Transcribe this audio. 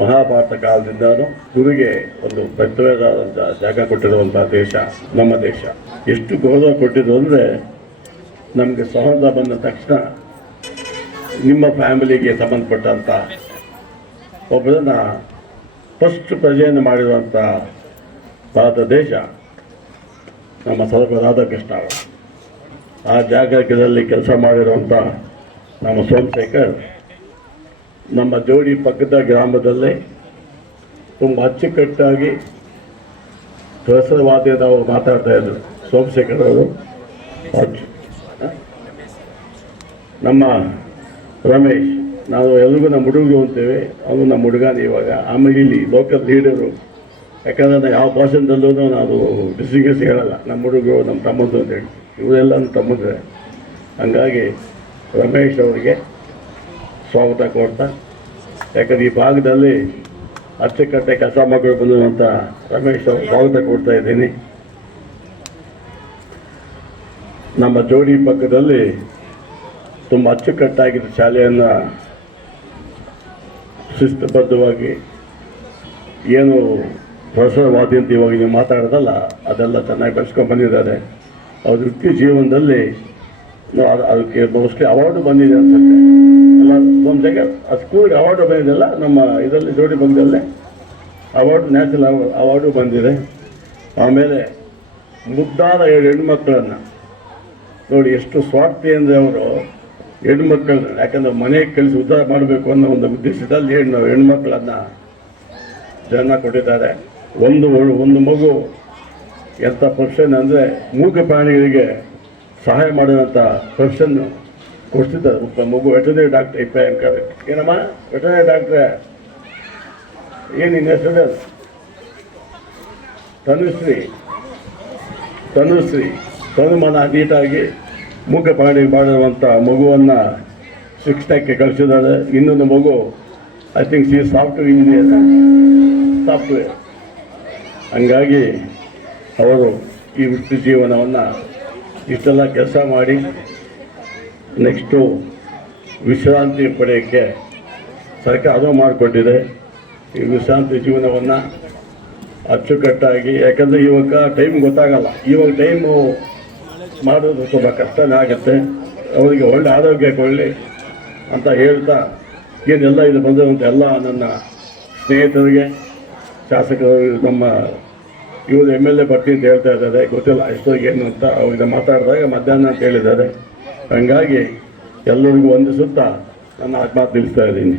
ಮಹಾಭಾರತ ಕಾಲದಿಂದಾನು ಗುರುಗೆ ಒಂದು ಪ್ರತ್ಯೇಕವಾದಂಥ ಜಾಗ ಕೊಟ್ಟಿರುವಂಥ ದೇಶ ನಮ್ಮ ದೇಶ. ಎಷ್ಟು ಗೌರವ ಕೊಟ್ಟಿದ್ದು ಅಂದರೆ, ನಮಗೆ ಸಂಬಂಧ ಬಂದ ತಕ್ಷಣ ನಿಮ್ಮ ಫ್ಯಾಮಿಲಿಗೆ ಸಂಬಂಧಪಟ್ಟಂಥ ಒಬ್ಬರನ್ನ ಫಸ್ಟ್ ಪ್ರಜೆಯನ್ನು ಮಾಡಿರುವಂಥ ಭಾರತ ದೇಶ ನಮ್ಮ ಸರ್ವ ರಾಧಾಕೃಷ್ಣ ಅವರು. ಆ ಜಾಗದಲ್ಲಿ ಕೆಲಸ ಮಾಡಿರುವಂಥ ನಮ್ಮ ಸೋಮಶೇಖರ್ ನಮ್ಮ ಜೋಡಿ ಪಕ್ಕದ ಗ್ರಾಮದಲ್ಲೇ ತುಂಬ ಅಚ್ಚುಕಟ್ಟಾಗಿ ಸಹಸ್ರವಾದ್ಯದ ಅವರು ಮಾತಾಡ್ತಾ ಇದ್ರು. ಸೋಮಶೇಖರ್ ಅವರು ನಮ್ಮ ರಮೇಶ್, ನಾವು ಎಲ್ರಿಗೂ ನಮ್ಮ ಹುಡುಗರು ಅಂತೇವೆ, ಅವನು ನಮ್ಮ ಹುಡುಗನೇ ಇವಾಗ. ಆಮೇಲೆ ಇಲ್ಲಿ ಲೋಕಲ್ ಲೀಡರು, ಯಾಕಂದರೆ ನಾನು ಯಾವ ಭಾಷಣದಲ್ಲೂ ನಾನು ಡಿಸ್ಟಿಂಗ್ವಿಷ್ ಹೇಳಲ್ಲ, ನಮ್ಮ ಹುಡುಗರು ನಮ್ಮ ತಮ್ಮಂದು ಅಂತೇಳಿ. ಇವರೆಲ್ಲ ನಮ್ಮ ತಮ್ಮಂದ್ರೆ. ಹಂಗಾಗಿ ರಮೇಶ್ ಅವರಿಗೆ ಸ್ವಾಗತ ಕೊಡ್ತಾ, ಯಾಕಂದ್ರೆ ಈ ಭಾಗದಲ್ಲಿ ಅಚ್ಚುಕಟ್ಟೆ ಕೆಲಸ ಮಕ್ಕಳು ಬಂದಿರುವಂಥ ರಮೇಶ್ ಅವರು ಸ್ವಾಗತ ಕೊಡ್ತಾ ಇದ್ದೀನಿ. ನಮ್ಮ ಜೋಡಿ ಪಕ್ಕದಲ್ಲಿ ತುಂಬ ಅಚ್ಚುಕಟ್ಟಾಗಿದ್ದ ಶಾಲೆಯನ್ನು ಶಿಸ್ತುಬದ್ಧವಾಗಿ ಏನು ಪ್ರೊಫೆಸರ್ವಾದಿ ಅಂತ ಇವಾಗ ನೀವು ಮಾತಾಡೋದಲ್ಲ, ಅದೆಲ್ಲ ಚೆನ್ನಾಗಿ ಬೆಳೆಸ್ಕೊಂಡು ಬಂದಿದ್ದಾರೆ. ಅವ್ರ ವೃತ್ತಿ ಜೀವನದಲ್ಲಿ ಅದಕ್ಕೆ ಮೋಸ್ಟ್ಲಿ ಅವಾರ್ಡು ಬಂದಿದೆ ಅನ್ಸುತ್ತೆ. ಎಲ್ಲ ಒಂದು ಜಾಗ ಸ್ಕೂಲ್ಗೆ ಅವಾರ್ಡು ಬಂದಿದೆಲ್ಲ, ನಮ್ಮ ಇದರಲ್ಲಿ ಜೋಡಿ ಭಾಗದಲ್ಲೇ ಅವಾರ್ಡು, ನ್ಯಾಷನಲ್ ಅವಾರ್ಡು ಬಂದಿದೆ. ಆಮೇಲೆ ಮುದ್ದಾದ 2 ಹೆಣ್ಮಕ್ಳನ್ನು ನೋಡಿ, ಎಷ್ಟು ಸ್ವಾರ್ಥಿ ಅಂದರೆ ಅವರು ಹೆಣ್ಮಕ್ಳನ್ನ, ಯಾಕಂದರೆ ಮನೆಗೆ ಕಳಿಸಿ ಉದ್ಧಾರ ಮಾಡಬೇಕು ಅನ್ನೋ ಒಂದು ಉದ್ದೇಶದಲ್ಲಿ ಹೆಣ್ಮಕ್ಳನ್ನು ಜನ ಕೊಟ್ಟಿದ್ದಾರೆ. ಒಂದು ಮಗು ಎಂಥ ಪ್ರೊಫೆಷನ್ ಅಂದರೆ, ಮೂಕ ಪ್ರಾಣಿಗಳಿಗೆ ಸಹಾಯ ಮಾಡುವಂಥ ಪ್ರೊಫೆಷನ್ ಕೊಡ್ತಿದ್ದಾರೆ. ಮಗು ವೆಟರ್ನರಿ ಡಾಕ್ಟ್ರ್ ಅಂತಾರೆ. ಏನಮ್ಮ ವೆಟರ್ನರಿ ಡಾಕ್ಟ್ರೆ, ಏನು ನಿನ್ನ ಹೆಸರು? ತನುಮನ ನೀಟಾಗಿ ಮೂಕ ಪ್ರಾಣಿಗೆ ಮಾಡಿರುವಂಥ ಮಗುವನ್ನು ಶಿಕ್ಷಣಕ್ಕೆ ಕಳಿಸಿದ್ದಾರೆ. ಇನ್ನೊಂದು ಮಗು I think see software engineer, software. ಹಂಗಾಗಿ ಅವರು ಈ ವೃತ್ತಿ ಜೀವನವನ್ನು ಇಷ್ಟೆಲ್ಲ ಕೆಲಸ ಮಾಡಿ ನೆಕ್ಸ್ಟು ವಿಶ್ರಾಂತಿ ಪಡೆಯೋಕ್ಕೆ ಸರ್ಕಾರ ಅನುವು ಮಾಡಿಕೊಟ್ಟಿದೆ. ಈ ವಿಶ್ರಾಂತಿ ಜೀವನವನ್ನು ಅಚ್ಚುಕಟ್ಟಾಗಿ, ಯಾಕಂದರೆ ಇವಾಗ ಟೈಮ್ ಗೊತ್ತಾಗಲ್ಲ, ಇವಾಗ ಟೈಮು ಮಾಡೋದು ತುಂಬ ಕಷ್ಟನೇ ಆಗುತ್ತೆ. ಅವರಿಗೆ ಒಳ್ಳೆ ಆರೋಗ್ಯ ಕೊಡಲಿ ಅಂತ ಹೇಳ್ತಾ, ಏನೆಲ್ಲ ಇದು ಬಂದಿರುವಂಥ ಎಲ್ಲ ನನ್ನ ಸ್ನೇಹಿತರಿಗೆ, ಶಾಸಕರು, ನಮ್ಮ ಇವರು MLA ಬರ್ತೀನಿ ಅಂತ ಹೇಳ್ತಾ ಇದ್ದಾರೆ, ಗೊತ್ತಿಲ್ಲ ಎಷ್ಟೊತ್ತಿಗೆ ಏನು ಅಂತ. ಅವ್ರಿಗೆ ಮಾತಾಡಿದಾಗ ಮಧ್ಯಾಹ್ನ ಅಂತ ಹೇಳಿದ್ದಾರೆ. ಹಂಗಾಗಿ ಎಲ್ಲರಿಗೂ ವಂದಿಸುತ್ತಾ ನನ್ನ ಮಾತು ನಿಲ್ಲಿಸ್ತಾ ಇದ್ದೀನಿ.